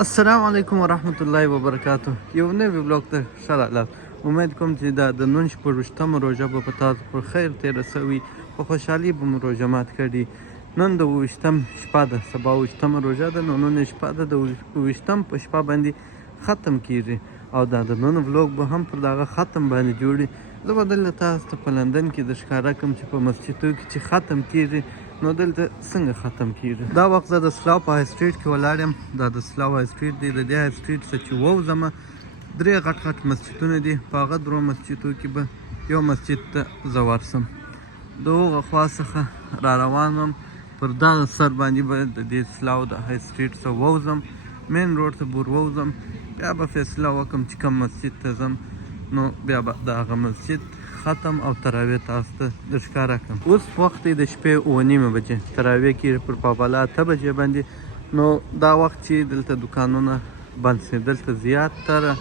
السلام علیکم ورحمت الله وبرکاتو. یو نوی بلاګ ته ښه راغلاست. امید کوم چې دا د نن شپه 28مه روژه به په تاسو پر خیر تېره شوي، په خوشحالي به مو روژه مات کړي. نن د 28م شپه ده، سبا 28مه روژه ده، نو نن شپه ده د 28م په شپه باندې ختم کیږي او دا د نن بلاګ به هم پر دغه ختم باندې جوړي. زه به دلته تاسو ته په لندن کې د ښکاره کوم چې په مسجدو کې چې ختم کیږي نو دلته څنګه ختم کیږي. دا وخت زه د سلاو په های سټریټ کې ولاړ یم. دا د سلاو های سټریټ دی. د دې های سټریټ څخه چې ووځم 3 غټ مسجدونه دي. په هغه 2 مسجدو کې به یو مسجد ته زه ورسم. د هغه خوا څخه را روان وم، پر دغه سر باندې به د دې سلاو د های سټریټ څخه ووځم، مین روډ ته به ووځم، بیا به فیصله وکړم چې کوم مسجد ته ځم. نو بیا به د هغه مسجد ختم او تراویح تاسو ته درښکاره کړم. اوس وخت دی د شپې 9:30 بجې، تراویح کېږي پر پابالا 8 بجې باندې. نو دا وخت چې دلته دکانونه بند شي، دلته زیاتره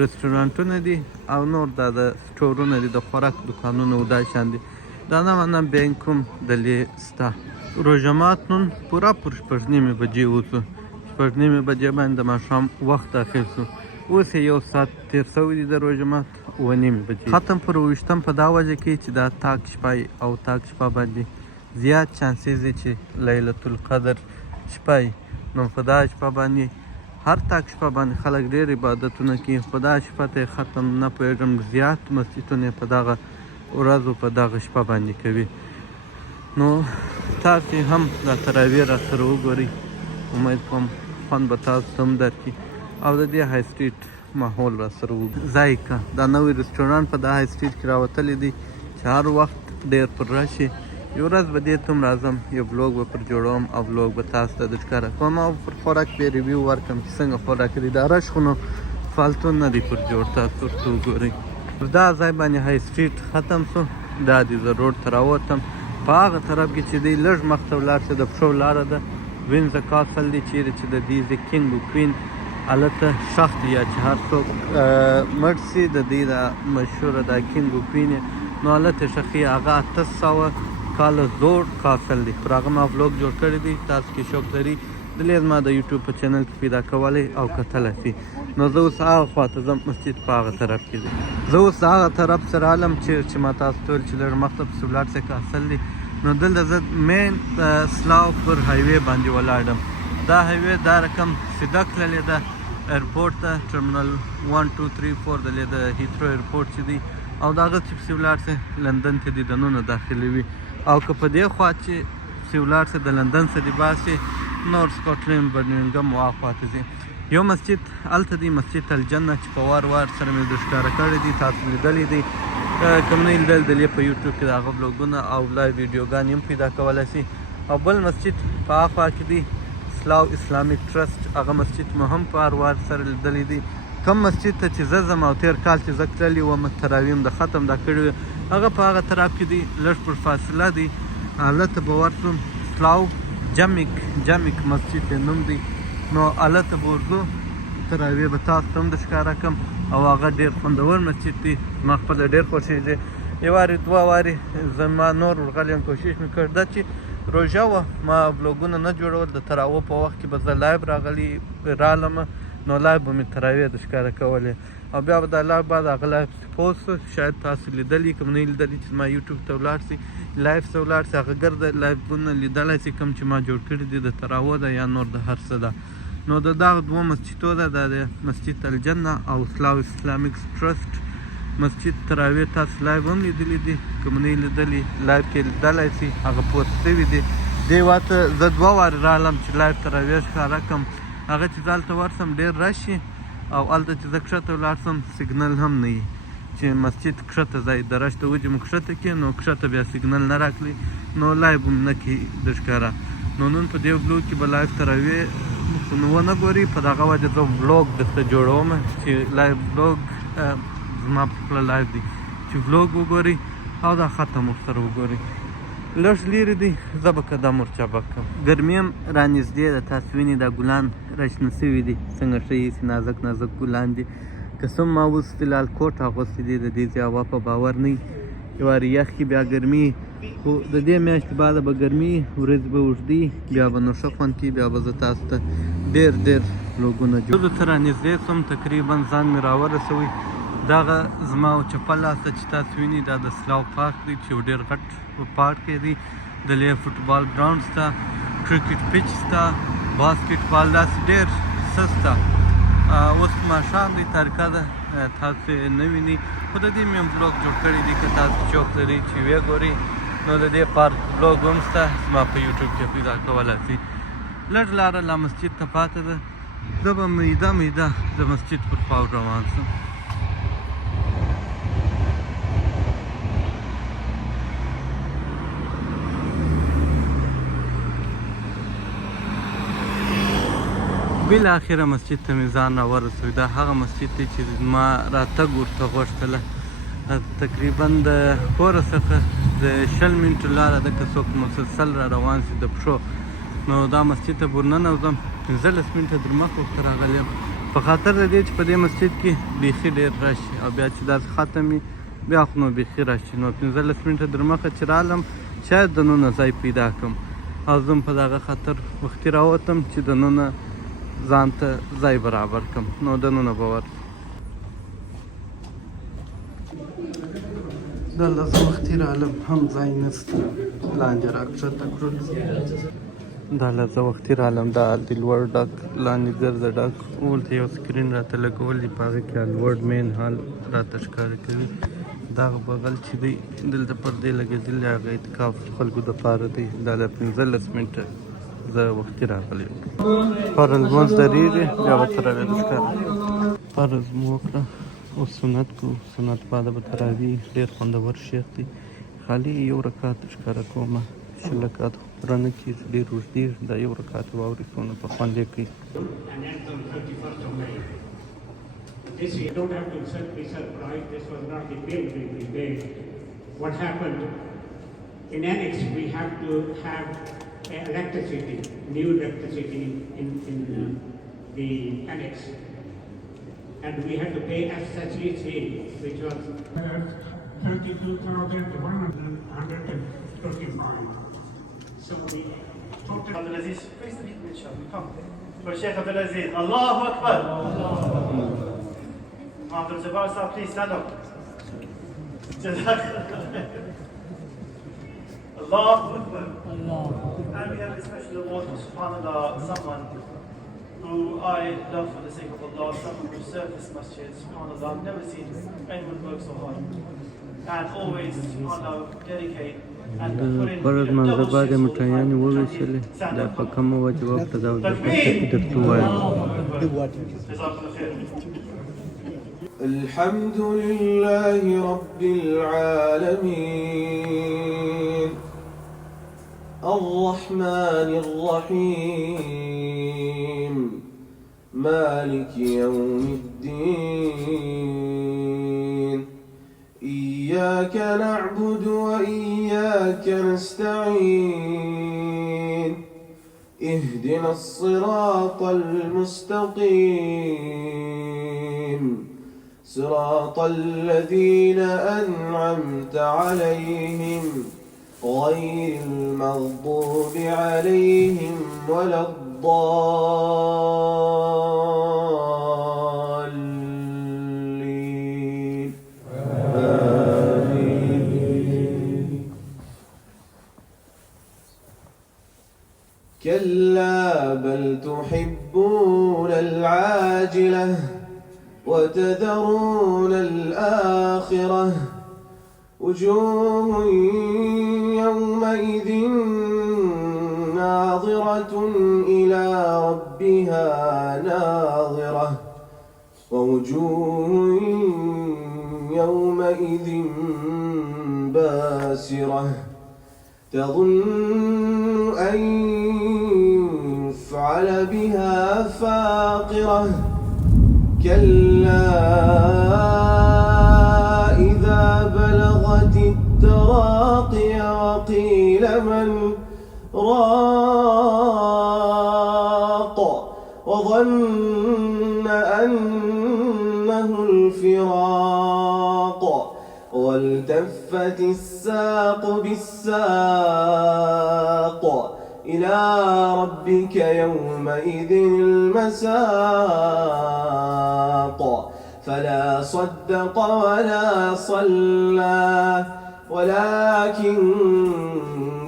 رستورانټونه دي او نور دا د سټورونه دي، د خوراک دکانونه او دا شان دي. دا نه بینک هم دلې سته. روژه مات نن پوره پر 9:30 بجې وځو. 9:30 بجې باندې د ماښام وخت داخل شو. اوس یې 1 ساعت تېر شوی دی د روژه مات 9:30 بجې. ختم پر 28م په دا وجه کې چې دا تاک شپه او تاک شپه باندې زیات چانسز دی چې لیلة القدر شپه وي. نو په دا شپه باندې هر تاک شپه باندې خلک ډېر عبادتونه کوي. په دا شپه ته ختم نه پوهېږم، زیات مسجدونه په دغه ورځو په دغه شپه باندې کوي. نو تاسې هم دا تراویح را سره وګورئ. امید کوم خوند به تاسو ته هم درکړي او د دې های سټریټ ماحول را سره ذایقه. دا نوی رستورانت په دا های سټریټ کې راوتلی دی چې هر وخت ډېر پر راشي. یو ورځ به دې ته هم راځم، یو بلاګ به پر جوړوم او بلاګ به تاسو ته درښکاره کوم او پر خوراک به ریویو ورکړم چې څنګه خوراک دی. دا رش خو نو فالتو نه دی پر جوړ، تاسو ورته وګورئ. پر دا ځای باندې های سټریټ ختم شو. دا دی زه روډ ته راووتم. په هغه طرف کې چې دی لږ مخ ته ولاړ شي د پښو لاره ده، وینزه کاسل دی چیرې چې د دې د کینګ او کوین هلته ښخ دی، یا چې هر څوک مړ سي د دې دا مشهوره دا کینګ او کوین نو هلته ښخي. هغه 800 کاله زوړ کاسل دی. پر هغه ما بلاګ جوړ کړی دی. تاسو کې شوق لري دلې زما د یوټیوب په چینل کې پیدا کولی او کتلی شي. نو زه اوس هغه خواته ځم، مسجد په هغه طرف کې دی. زه اوس هغه طرف سره رالم چې ما تاسو ته ویل چې لږ مخته پسې ولاړ شئ کاسل دی. نو دلته زه مین سلاو پر هایوې باندې ولاړم. دا هایوې دا رقم سیده تللې ده ایرپورټ ته، ټرمینل 1 2 3 4 دلې د هیترو ایرپورټ چې دی او د هغه چې پسې ولاړ شئ لندن ته دې دننه داخلوي. او که په دې خوا چې پسې ولاړ شئ د لندن څخه دې باسي نور سکاټلینډ برمنګم هاخوا ته ځي. یو مسجد هلته دی، مسجد الجنه، چې په وار سره مې درښکاره کړی دی، تاسو لیدلی دی. کوم نه لیدل دلې په یوټیوب کې د هغه بلاګونه او لایو ویډیوګانې هم پیدا کولی شي. او بل مسجد په هاخوا کې دی سلاو اسلامیک ټرسټ، هغه مسجد مو هم په هر وار سره لیدلی دی. کوم مسجد ته چې زه ځم او تېر کال چې زه تللی وم تراویح د ختم دا کړی وې، هغه په هغه طرف کې دی، لږ پر فاصله دی. هلته به ورسم، سلاو جمیک مسجد یې نوم دی. نو هلته به ورځو، تراویح به تاسو ته هم درښکاره کړم او هغه ډېر خوندور مسجد دی. ما خپله ډېر خوښېږي. یو وارې 2 وارې زما نور ورغلی یم، کوشش مې کړ دا چې روژه وه ما بلاګونه نه جوړول. د تراویح په وخت کې به زه لایب رالم نو لایب به مې تراویح درښکاره کولې او بیا به دا لایب بعد هغه لایب پوسټ شاید تاسو لیدلي، کوم نه لیدلي چې ما یوټیوب ته ولاړ شئ لایف ته ولاړ شئ هغه ګرده لایبونه لیدلی شئ کوم چې ما جوړ کړي دي د تراویح ده یا نور د هر څه ده. نو د دغه 2 مسجدو ده، دا د مسجد الجنه او سلاو اسلامیک ټرسټ مسجد تراویح تاسو لایب هم لیدلی دي، کوم نه لیدلي لایب کې لیدلی شئ، هغه پوسټ شوي دي. دې واته زه 2 وارې رالم چې لایب تراویح ښکاره کړم. هغه چې زه هلته ورسم ډېر رش شي او هلته چې زه کښته ولاړ سم سیګنل هم نه وي چې مسجد کښته ځای د رش ته وجې مو کښته کړي نو کښته بیا سیګنل نه راکړي نو لایب هم نه کړي درښکاره. نو نن په دې بلاګ کې به لایب تراویح نو ونه ګوري. په دغه وجه زه بلاګ درته جوړوم چې لایب بلاګ زما په خپله لایب دی چې بلاګ وګورئ او دا ختم ورسره وګورئ. لږ لرې دی، زه به قدم ورچابه کړم. ګرمي هم رانږدې ده، تاسو وینئ دا ګلان راشنه شوي دي څنګه ښه ایسي نازک ګلان دي. که څه ما اوس فلحال کوټ اغوستی دی، د دې هوا په باور نه وي. یو وارې یخ کې بیا ګرمي، خو د دې میاشتې بعده به ګرمي ورځې به اوږدې بیا به نو ښه خوند کوي. بیا به زه تاسو ته ډېر بلوګونه جوړ ته رانږدې شوم تقریبا ځان مې راورسوي دغه زما چپه لاسته چې تاسو وینئ دا د سلاو پارک دی چې یو ډېر غټ پارک دی دلته فوټبال ګراوند شته کرکټ پیچ شته باسکټبال داسې ډېر څه شته اوس ماښام دی تاریکه ده تاسو یې نه وینئ خو د دې مې بلوګ جوړ کړی دی که تاسو شوق لرئ چې ویې ګورئ نو د دې پارک بلوګ هم شته زما په یوټیوب کې پیدا کولی شئ لږ لاره لا مسجد ته پاته ده زه به میده د مسجد پر خوا روان شم بالاخره مسجد ته مې ځان راورسوي دا هغه مسجد دی چې ما راتګ ورته غوښتله تقریبا د کوره څخه د 20 منټو لاره ده که څوک مسلسل را روان شي د پښو نو دا مسجد ته ورننوځم 15 منټه در مخکې ورته راغلی یم په خاطر د دې چې په دې مسجد کې بیخي ډېر رش او بیا چې داسې ختم وي بیا خو نو بیخي رش نو 15 منټه در مخکې چې رالم شاید دننه ځای پیدا کړم او زه په دغه خاطر وختي راوتم چې دننه ځان ته ځای برابر کړم نو دننه به ورځم دلته زه وختي رالم هم ځای نشته لاندې راکښته کړلو دلته زه وختي رالم دا د لوړ ډک لاندې ګرځه ډک ولته یو سکرین راته لګول دي په هغې کې لوړ مین هال راته ښکاره کوي دغه بغل چې دی دلته پردې لګېدلې هغه اعتکاف خلکو دپاره دی دا له 15 منټه زه وختي راغلی یم فرض لمونځ درېږي بیا به ته راویده ښکاره فرض مو وکړه اوس سنت کوو سنت بعده به تراوي ډېر خوندور شیخ دی خالي یو رکعت ښکاره کومه 20 رکعت پوره نه کېږي ډېر اوږدېږي دا یو رکعت واورئ څونه په خوند یې کوي This you don't have to be surprised. This was not the bill we prepared. What happened in annex? We have to have electricity, new electricity in the annex, and we had to pay SHEC, which was 32,125. So we total. Abdulaziz, please meet me, inshallah. Come. For Sheikh Abdulaziz. Allahu Akbar. Abdul Jabbar sir, please stand up. Allahu Akbar. And we have a special award for subhanallah, someone who I love for the sake of Allah, someone who served this masjid, subhanallah. I've never seen anyone work so hard. And always, subhanallah, dedicate. د فرض منځه بعد مټیانې وویشلې دا په کومه وجه وخته دا درته ووایم الحمد لله رب العالمين الرحمن الرحيم مالك يوم الدين إياك نعبد وإياك نستعين اهدنا الصراط المستقيم صراط الذين أنعمت عليهم غير المغضوب عليهم ولا الضالين آمين كلا بل تحبون العاجلة وتذرون الآخرة وجوه يومئذ ناظرة إلى ربها ناظرة ووجوه يومئذ باسرة تظن أن يفعل بها فاقرة كلا إذا بلغت التراقي وقيل من راق وظن أنه الفراق والتفت الساق بالساق إلى ربك يومئذ المساق فلا صدق ولا صلى ولكن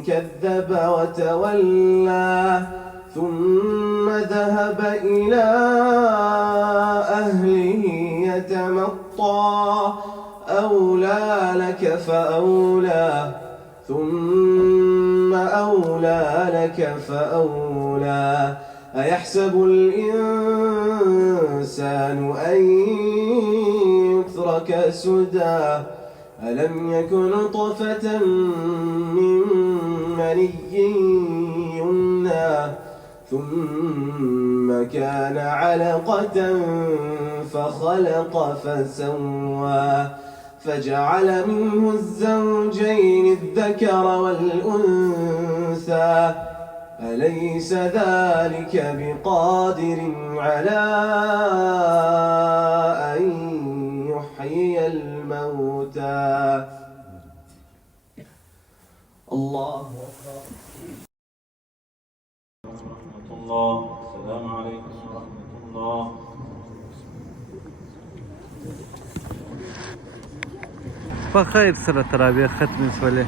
كذب وتولى ثم ذهب إلى أهله يتمطى أولى لك فأولى ثم أولى لك فأولى أيحسب الإنسان أن يترك سدى ألم يكن نطفة من مني يمنى ثم كان علقة فخلق فسوى فجعل منه الزوجين الذكر والأنثى أليس ذلك بقادر على أن يحيي الموتى الله أكبر. الله السلام عليكم ورحمة الله. په خیر سره تراویح ختمې شولې.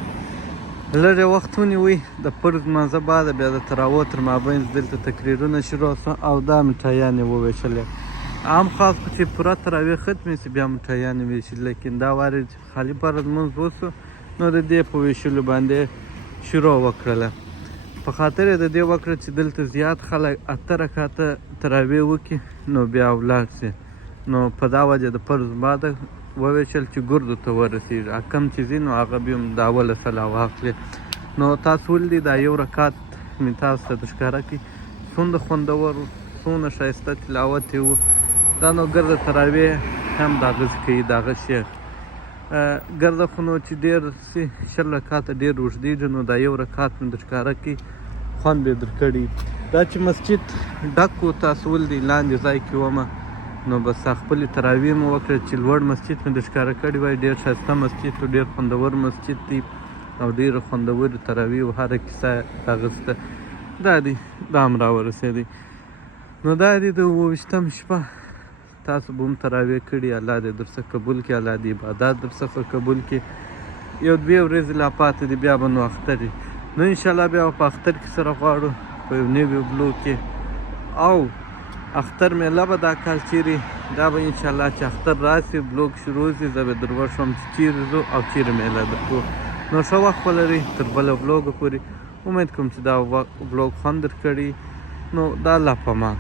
لږ وخت ونیوی د فرض لمانځه بعده بیا د تراویح تر مابین دلته تقریرونه شروع شو او دا مټایانې وویشلې. عام خاص خو چې پوره تراویح ختمې شي بیا مټایانې ویشي، لیکن دا وارې خالي فرض لمونځ وشو نو د دې په ویشلو باندې شروع وکړله. په خاطر یې د دې وکړه چې دلته زیات خلک 8 رکعاته تراویح وکړي نو بیا ولاړ شي. نو په دا وجه د فرض بعده وویشل چې ګردو ته ورسېږي، کم چې ځي نو هغه بیا هم د اوله سلا واخلي. نو تاسو ولدي دا یو رکعت مې تاسو ته ښکاره کړي څومره خوندور و، څومره ښایسته تلاوت یې و. دا نو ګرده تراویح هم دغسې کوي دغه شیخ ګرده خو نو چې ډېر سي 20 رکعاته ډېر اوږدېږي نو دا یو رکعت مې در ښکاره کړي خوند یې در کړي. دا چې مسجد ډک و تاسو ولدي لاندې ځای کې ومه نو بس خپلې تراویح مو وکړه چې لوړ مسجد مې در ښکاره کړي وای. ډېر ښایسته مسجد و، ډېر خوندور مسجد دی او ډېرې خوندورې تراویح و، هره کیسه اغوسته. دا دی دا هم راورسېدی. نو دا دی د 28م شپه تاسو به هم تراویح کړي. الله دې درڅخه قبول کړي، الله دې عبادات درڅخه قبول کړي. 1-2 ورځې لا پاتې دي بیا به نو اختر وي. نو انشاءالله بیا په اختر کې سره غواړو په یو نوي بلوګ کې. او اختر میله به دا کال چیرې دا به انشاءالله چې اختر راشي بلوګ شروع شي زه به در وښیم چې چیرې ځو او چیرې میله ده کړو. نو ښه وخت ولرئ تر بله بلوګه پورې. امید کوم چې دا بلوګ خوند درکړي. نو دا الله په امان.